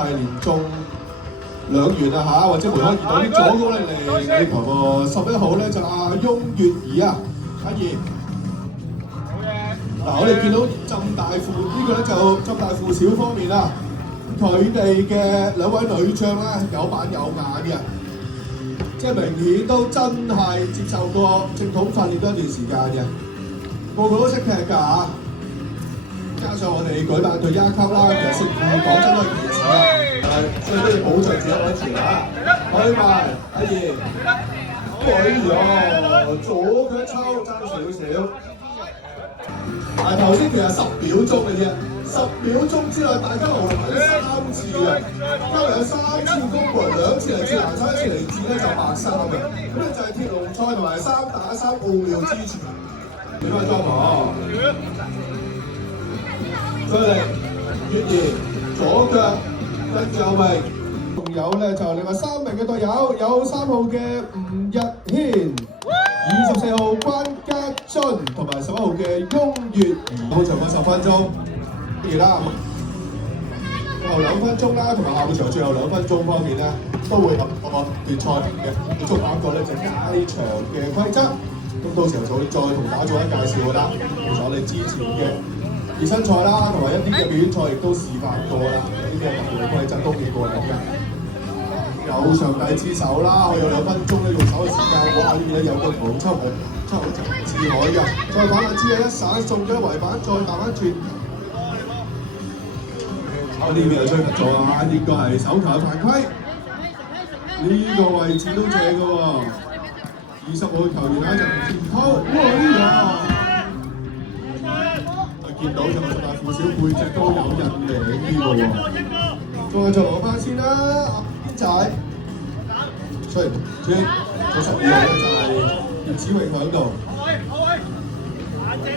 係連中2元啊嚇，或者梅開二度啲左嗰咧嚟呢球喎，11號咧就阿翁月兒啊，阿怡。嗱，我哋見到浸大附呢個咧就浸大附小方面啦，佢哋嘅2位女將咧有板有眼嘅，即係明顯都真係接受過正統訓練多一段時間嘅，個個都識踢㗎嚇。加上我哋舉辦佢1級啦，其實食講真都係其次啦，所以都要保障自己安全嚇。去埋阿怡，左腳抽爭少少。頭先其實10秒鐘嘅啫，10秒鐘之內大家無論係3次嘅，因為有3次公門，2次嚟自南山，1次嚟自咧就白衫嘅，咁咧就係鐵龍賽同埋3打3奧妙之泉。點解裝潢？再嚟，月兒左腳跟住有明，仲有咧就另外3名嘅隊友，有3號嘅吳日軒。24號關家俊同埋11號嘅翁月兒，好長過10分鐘，跟住啦，最後2分鐘啦，同埋下半場最後2分鐘方面咧，都會有個決賽嘅，最終一個咧就街場嘅規則，咁到時候就會再同大家做一介紹㗎啦。其實我哋之前嘅熱身賽啦，同埋一啲嘅表演賽亦都示範過啦，呢啲嘅特別規則都見過嚟嘅。有上帝之手啦，我有2分鐘咧用手嘅時間，哇！呢邊咧有個黃秋紅陳志海嘅，再反反之後一散送咗圍板，再彈翻轉。呢邊又追唔咗啊！呢個係手球嘅犯規，呢個位置都正嘅喎。20號球員喺陣前偷，哇！我見到就大附小背脊都有印名啲嘅喎。再攞翻先啦。仔，出嚟轉，做12號咧就係葉子榮喺度。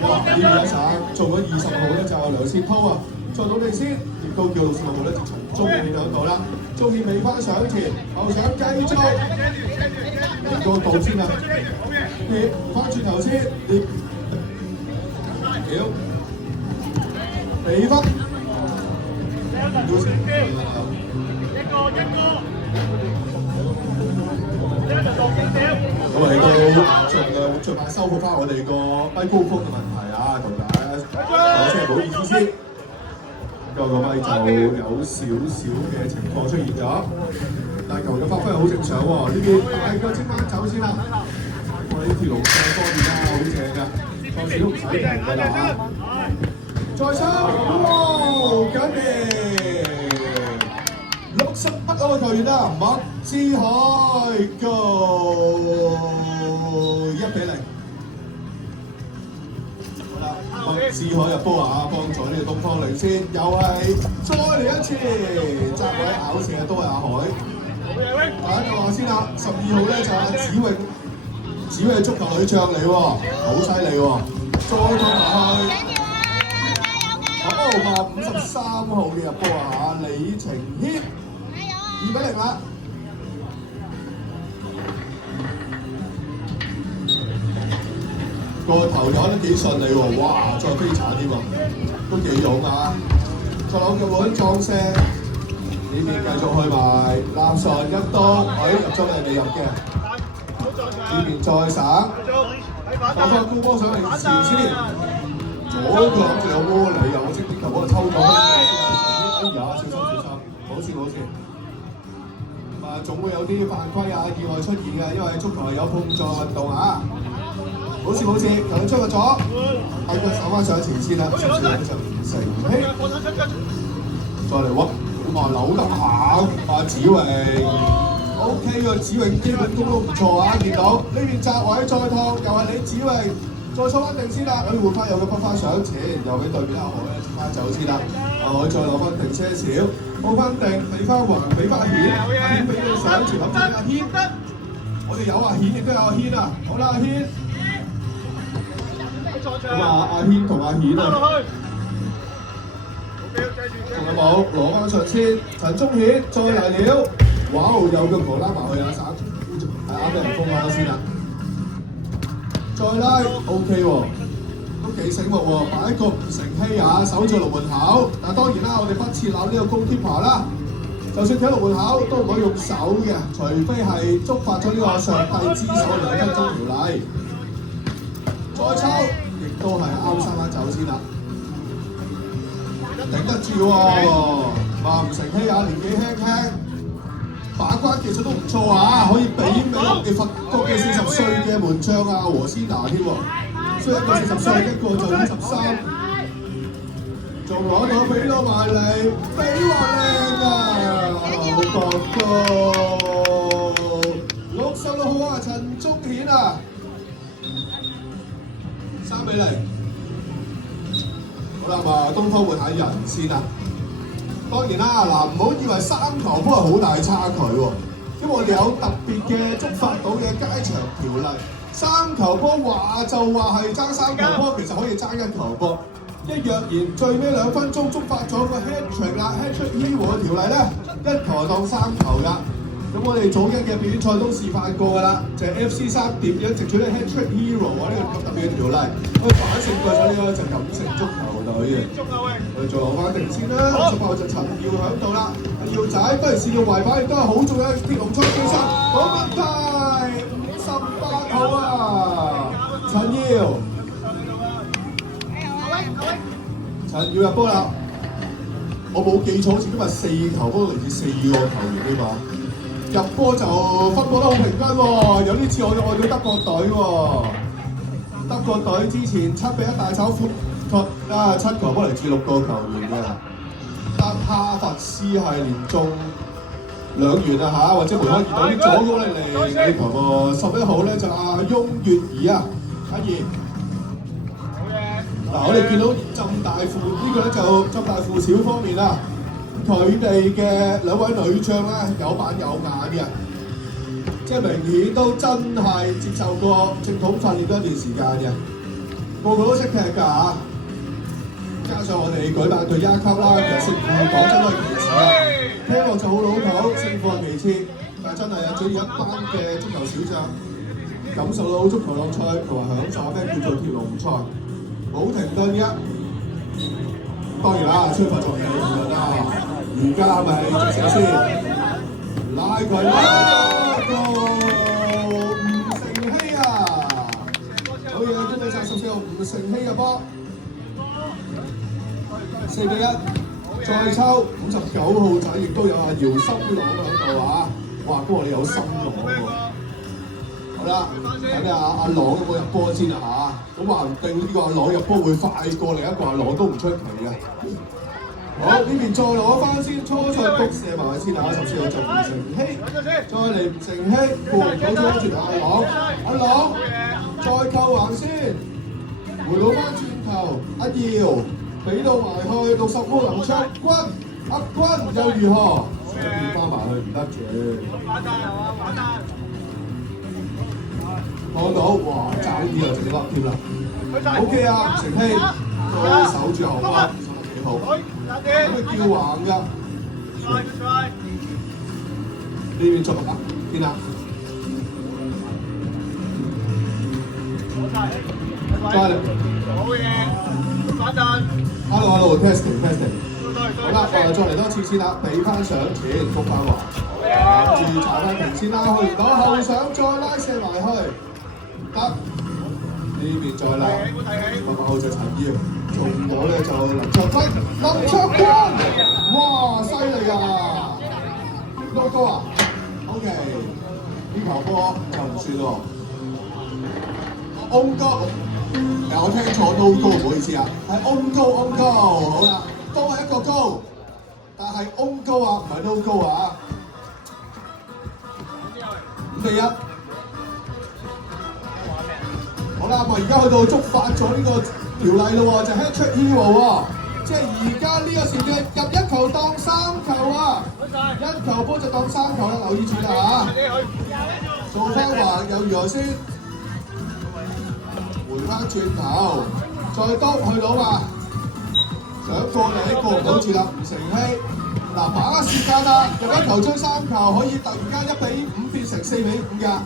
哇！呢邊一散，做咗20號咧就梁善濤啊，再到你先，亦都叫66號咧就從中線喺度啦。中線未翻上前，後上繼續，連個道先啦，跌翻轉頭先，跌，屌，俾分，咁嚟到盡快收復翻我哋個咪高峰嘅問題啊，同大家講聲唔好意思先。個咪就有少少嘅情況出現咗，但係球嘅發揮係好正常喎。呢邊大腳精翻走先啦。我哋呢條路線方面啦，好正㗎，暫時都唔使停㗎啦嚇。再收，哇！緊嘅。61號球員啊，麥志海 go 1-0。好啦，麥志海入波啊，幫助呢個東方領先，又係再嚟一次，側位咬射都係阿海。大家話先啦，12號咧就阿子穎，子穎係足球女將嚟喎，好犀利喎，再到埋去。53號嘅入波啊，李晴軒2-0啦。個頭有得幾順利喎，哇！再飛鏟添喎，都幾勇啊！再攞腳腕撞射，呢邊繼續去埋立順一刀，入咗嚟未入嘅，呢邊再省，攞翻高波上嚟前先。左腳諗住有窩嚟，又即啲球嗰度抽咗，哎呀！小心，好事。總會有啲犯規啊、意外出現嘅，因為足球係有碰撞運動啊。好事，球員出咗，係腳手翻上前先啦，少少就唔成氣。再嚟喎，扭得下，阿子榮 ，OK 喎，子榮基本功都唔錯啊，見到呢邊窄位再趟，又係你子榮。再收翻定先啦，佢換翻有嘅北翻上前，又俾對面阿海咧接翻走先啦。阿海再攞翻定些少，報翻定，俾翻橫，俾翻阿顯，阿顯俾佢上前，諗住阿軒得。我哋有阿顯，亦都有阿軒啊。好啦，阿軒。咁啊，阿軒同阿顯啊。仲有冇？攞翻上先，陳忠顯再嚟了。哇！有腳球拉埋去啊，省係啱俾人封翻先啦。再拉 OK 喎，都幾醒目喎，擺個唔成欺啊，守住龍門口。但當然啦，我哋不設立呢個高 keeper 啦。就算企喺門口都唔可以用手嘅，除非係觸發咗呢個上帝之手2分鐘條例。再抽，亦都係啱生翻走先啦。頂得住喎，話唔成希啊，年紀輕輕，把關技術都唔錯啊，可以媲美我哋法國嘅40歲嘅門將啊和斯拿添喎。雖然一個40歲，一個就53，仲攞到俾到埋嚟，俾話靚啊！好國歌，66號啊，陳忠顯啊，3比0。好啦，咁東方換下人先啦。當然啦，嗱唔好以為3球波係好大差距喎，因為我哋有特別嘅觸發到嘅街場條例。3球波話就話係爭3球波，其實可以爭1球波。若然最尾2分鐘觸發咗個 hat trick 啦 ，hat trick hero 嘅條例咧，1球當3球㗎。咁我哋早一嘅表演賽都示範過㗎啦，就係 FC3點樣藉住呢 hat trick hero 啊呢個咁特別嘅條例，去反勝過咗呢個就錦城足球隊嘅。我哋再攞翻定先啦，18號就陳耀喺度啦，耀仔不如試用圍板，亦都係好重要嘅鐵龍槍技術，冇問題。58號啊，陳耀。陳耀入波啦！我冇記錯，好似今日4球波嚟自4個球員㗎嘛。入波就分佈得好平均喎，有啲似我愛到德國隊喎。德國隊之前7比1大炒闊7球波嚟自6個球員嘅。得哈弗斯係連中2元啊嚇，或者梅開二度啲左嗰嚟呢球喎。11號咧就阿翁月兒啊，阿兒。嗱，我哋見到浸大附呢個咧就浸大附小方面啦，佢哋嘅2位女將咧有板有眼嘅，即係明顯都真係接受過正統訓練多一段時間嘅，個個都識踢㗎嚇。加上我哋舉辦隊1級啦，其實勝負講真都係其次啦。聽落就好老土，勝負係其次，但係真係有主要一班嘅足球小將感受到足球樂趣同埋享受咩叫做鐵龍賽。冇停頓嘅，當然啦，出發作嘅停頓啦。而家係咪直射先？拉佢啦，吳成希啊！好嘢，恭喜晒14號吳成希嘅波，4比1。再抽59號仔，亦都有阿姚心朗喺度啊！哇，不過你有心朗喎。好啦，睇下阿朗有冇入波先啊嚇！咁話唔定呢個阿朗入波會快過另一個阿朗都唔出奇嘅。好，呢邊再攞翻先，初賽谷射埋先啊！14號就吳成希，再嚟吳成希，過唔到咗轉阿朗，阿朗再扣橫先，回到翻轉頭，阿耀俾到埋去60號林卓君，阿君又如何？變翻埋去唔得住。看到，哇！爭啲就直接甩添啦。OK 啊，成希都守住後方，守得幾好。咁佢叫橫㗎。呢邊捉啊，見啦。再嚟。好嘢，反彈。Hello testing。好啦，我哋再嚟多次先啦，俾翻上前，復翻橫。跟住查翻停先啦，去唔到後上，再拉射埋去。得，呢邊再啦，18號就陳耀，中咗咧就林卓君，哇，犀利啊 ！no goal 啊 ？OK， 呢球波就唔算喎 ，on goal， 我聽錯 no goal， 唔好意思啊，係 on goal， 好啦，都係一個 goal， 但係 on goal 啊，唔係 no goal 啊，5比1。好啦，咁而家去到觸發咗呢個條例咯喎，就係 hat trick hero 喎，即係而家呢個時間入1球當3球啊，1球波就當3球啦，留意住啦嚇。做翻橫又如何先？回翻轉頭，再篤去到嘛，想過嚟過唔到住啦，吳成希。嗱，把握時間啦，入1球追3球，可以突然間1比5變成4比5㗎。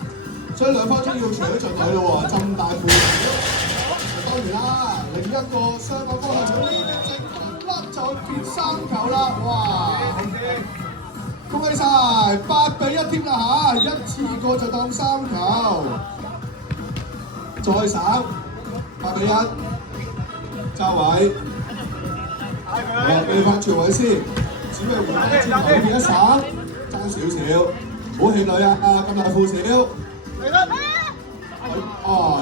所以2分鐘要除咗進去咯喎，浸大附當然啦，另一個雙個波係呢邊正分粒就變3球啦，哇！恭喜晒8-1添啦嚇，一次過就當3球，再省8-1，揸位，好，俾你翻轉位先，只係回翻轉頭變一省，爭少少，唔好氣餒啊！咁大負少。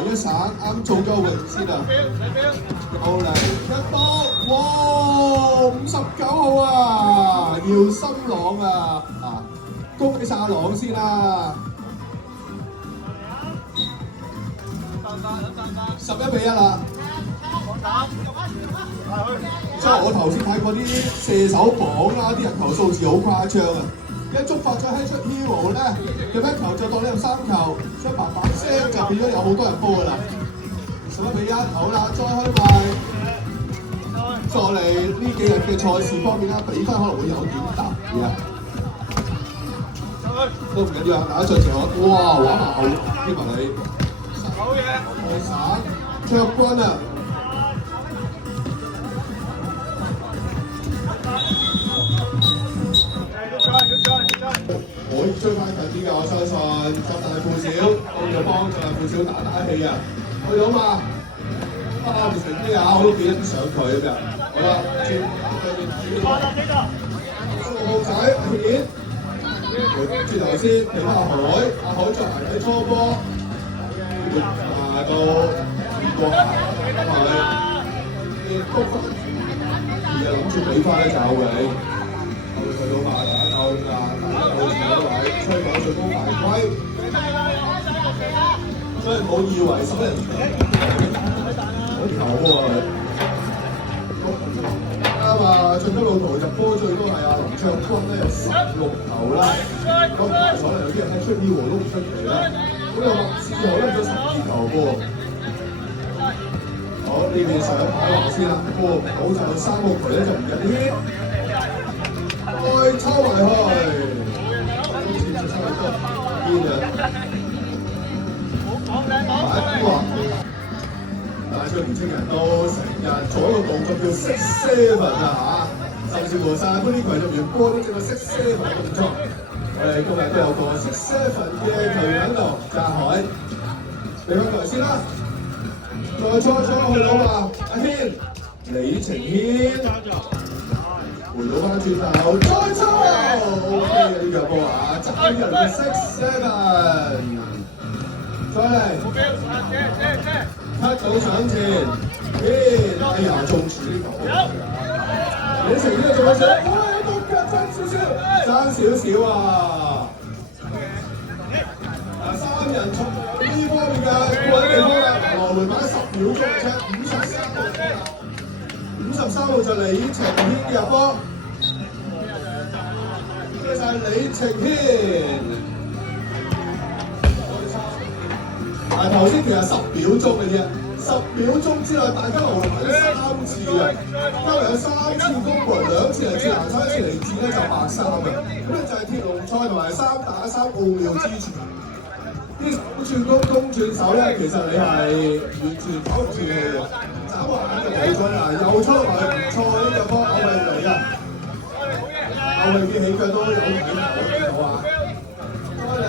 一省啱中咗泳先啊！又嚟一波，哇！59號啊，姚心朗啊！恭喜晒阿朗先啦！11-1啦！即係我頭先睇過啲射手榜啦，啲人球數字好誇張啊！一觸發咗 Hattrick Hero 咧，佢一球就當你入3球，所以砰砰聲就變咗有好多人波㗎啦。11-1，好啦，再開埋，再嚟呢幾日嘅賽事方面啦，比分可能會有點特別啊。都唔緊要啊，大家再前我，哇，玩埋後添埋你，好嘢，外省卓軍啊！可以追翻近啲㗎，我相信執大負少，幫就幫，執大負少打氣啊！去到嘛？唔成啲啊！我都記得上佢咁樣。好啦，轉6號仔阿顯，轉頭先俾阿海再行喺初波，到過下佢谷翻，而家諗住俾翻咧就後衞。去到嘛，大家鬥㗎，大家鬥住嗰位，吹講最高犯規，所以唔好以為11人好球喎佢。啱啊，進攻路途入波最多係阿林卓君咧，有16球啦。咁唔排除有啲人Hattrick Hero都唔出奇啦。咁又麥志豪咧，咗12球噃。好，呢邊上跑落先啦，過唔到就3個渠咧就唔入添。再抽埋去，好似就抽得邊啊！哇！但係年青人都成日做一個動作叫6-7啊嚇，甚至乎晒嗰啲球入面波都整個6-7嘅動作。我哋今日都有個6-7嘅球員喺度，就係海。俾翻球先啦，再抽去到嘛，阿軒，李晴軒。回到翻轉頭，再抽 ！OK 嘅呢個波啊，爭人嘅6-7，再嚟 ，cut 到上前，哎呀中柱呢個，李晴軒做乜嘢？哇！有腳爭少少啊！3人衝呢方面嘅過緊地方啦，來回擺10秒鐘嘅啫，53號就李晴軒入波。就係李晴軒，頭先其實10秒鐘嘅啫，10秒鐘之內大家來回3次啊，因為有3次攻門，2次係自行車，1次嚟自咧就白衫嘅，咁咧就係鐵龍賽同埋3打3奧妙之處。啲手轉攻攻轉手咧，其實你係完全跑唔住氣嘅，眨個眼就冇咗啦，又出嚟唔錯呢個波，後衞嚟啊！後衞啲起腳都有睇到啊！開力，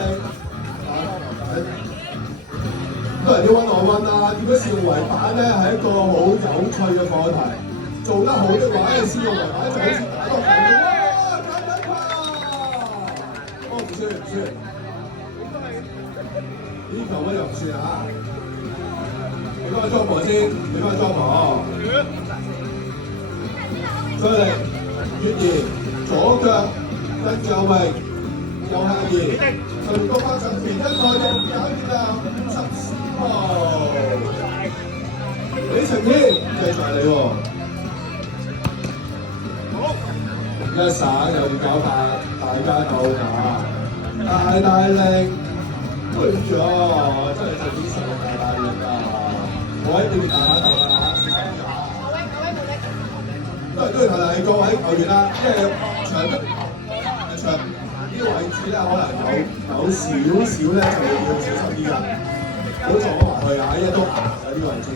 都係啲溫我溫啦。點解使用圍板咧係一個好有趣嘅課題？做得好嘅話，使用圍板就好似打落嚟哇！簡單唔算。呢球咧又唔算啊！俾翻個裝婆先，俾翻個裝婆。再嚟，月兒左腳跟住右臂，右下移，順谷翻上前一個人搞掂啦，54號。李晴軒繼續係你喎。一省又要搞法，大家鬥打，大力。哎呀，真係做啲實力大力啊！我喺呢邊大打鬥啦嚇，都要提提各位球員啦，即係場呢個位置咧，可能有少少咧就要小心啲啦，唔好撞埋去啊！依家都行喺呢個位置，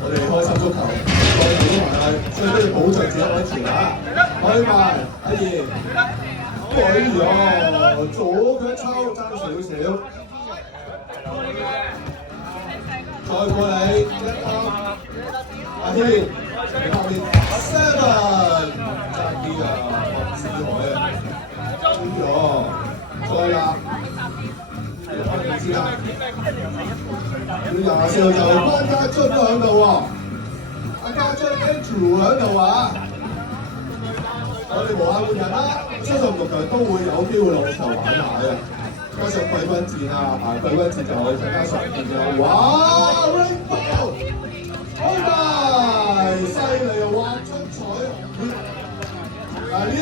我哋開心足球，再撞埋去，所以都要保障自己安全啊！去埋阿賢，哎呀，左腳抽爭少少，再過嚟一粒，阿軒喺後面 seven， 爭啲啊，黃思海啊，輸咗，再立，開定先啦，要24號就關家俊都喺度喎，阿家俊 Andrew 喺度啊。我哋無限換人啦，相信6強都會有機會落場玩下嘅，加上季軍戰啊，季軍戰就更加常見嘅。哇 ！Rainbow 開埋，犀利啊！畫出彩虹。呢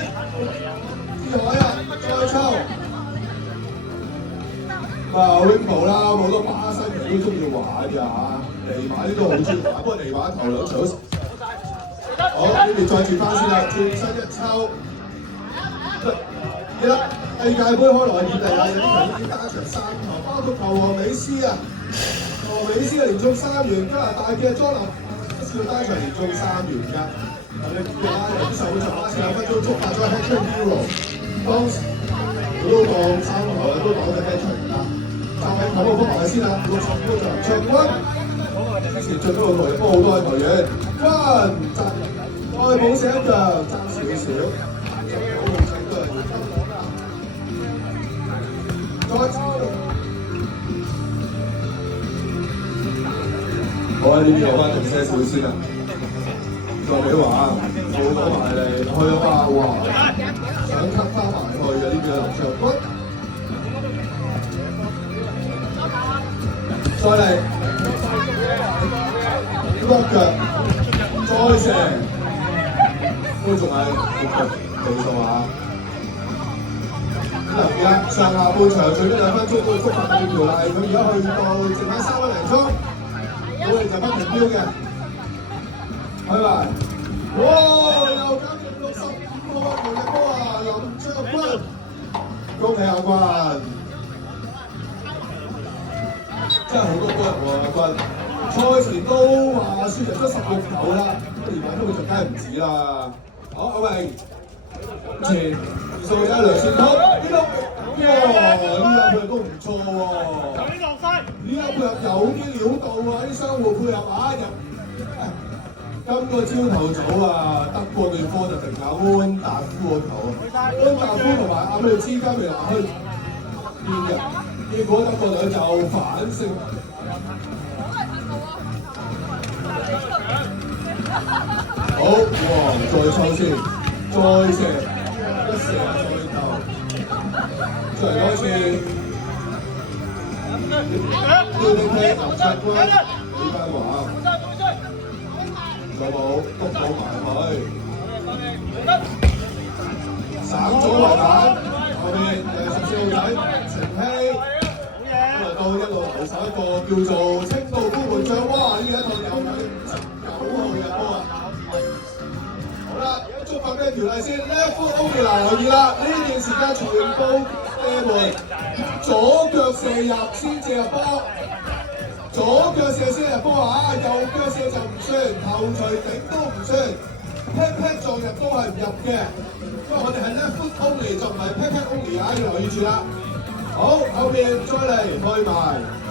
志海啊，再抽。Rainbow 啦，好多巴西人都中意玩㗎嚇，尼馬呢都好中意玩，不過尼馬頭兩場都。好，呢邊再轉翻先啦，轉身一抽，記得世界盃開來以嚟啊，有啲球已經單場3球，包括球王美斯啊，球王美斯連中3元，加拿大嘅莊林一次單場連中3元㗎。你估下，有啲手場啦，2分鐘觸發咗 hat-trick hero， 當時佢都當3球啊，都當咗 hat-trick 㗎。就係球王方埋先啦，65個場場均。之前進嗰個球員幫好多嘅球員，均再冇寫一腳，爭少少，再抽，我喺呢邊有翻定些少先啦，再俾話，冇攞埋嚟，去咗吧，哇，想吸翻埋去嘅呢邊嘅劉卓君，再嚟。碌腳，再射，都仲係計數啊！嗱，而家上下半場最多2分鐘都會觸發到條例，佢而家去到剩翻3分零鐘，我哋就不停標嘅，係咪？哇！又加入65號啊，強力波啊，林卓君，恭喜阿君！真係好多波人喎，阿君。賽前都話輸入咗16球啦，咁連埋都就梗係唔止啦。好，阿榮前數仔梁善通呢粒，哇！呢粒配合都唔錯喎。呢粒配合有啲料到啊！啲相互配合啊入。今個朝頭早啊，德國對科就定下安達夫個球啊，安達夫同埋阿美之間未拿去邊嘅，結果德國隊就反勝。好，哇！再抽先，再射，一射再投，再嚟多次。要你踢劉卓君，李家華，有冇督到埋去？省咗圍板，後面14號仔成希，嚟到一路投手一個叫做清道夫門將，哇！呢一套又係59號嘅波啊！好啦，觸發咩條例先 ？Left foot only 留意啦，呢段時間全部射門，左腳射入先至入波，左腳射先入波啊！右腳射就唔算，頭槌頂都唔算 ，pat pat 撞入都係唔入嘅，因為我哋係 left foot only 就唔係 pat pat only 啊，要留意住啦。好，後面再嚟開埋，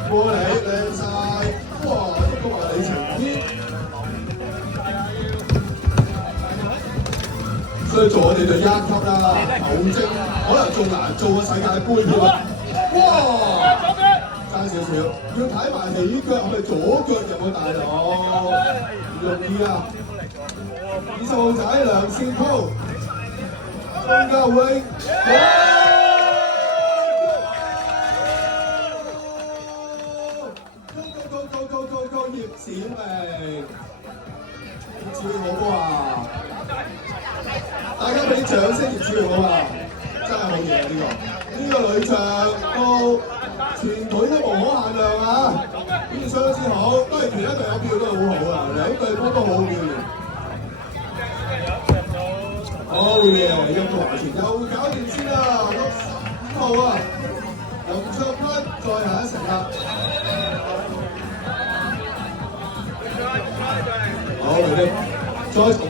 過嚟靚晒，哇！都話李晴天。所以做我哋隊1級啦，球證可能仲難做過世界盃添啊！哇，爭少少，要睇埋你腳係咪左腳入啊，大佬，唔容易啊！20號仔梁善濤，張家永，高葉小明，葉小明好波啊！大家俾掌聲葉子榮好嘛？真係好嘢啊！呢個女將到前腿都無可限量啊！表現相當之好，當然其他隊友表現都好好啊，兩隊波都好表現。好嘢，陰公華全又搞掂先啦，65號啊，林卓君再下一城啦。好嚟啲，再重開。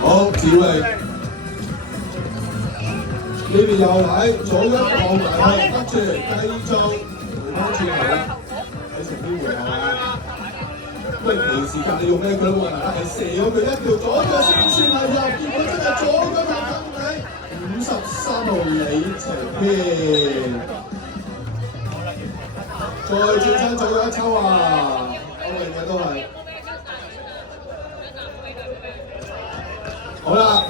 好，子榮呢邊又嚟，左一望埋去，跟住繼續回翻轉頭啦，喺前邊回頭。喂，平時間你用咩腳喎？係射咗佢一條左腳先算係入，結果真係左腳入緊底，53號李晴軒，再轉身做咗一抽啊！歐榮嘅都係。好啦。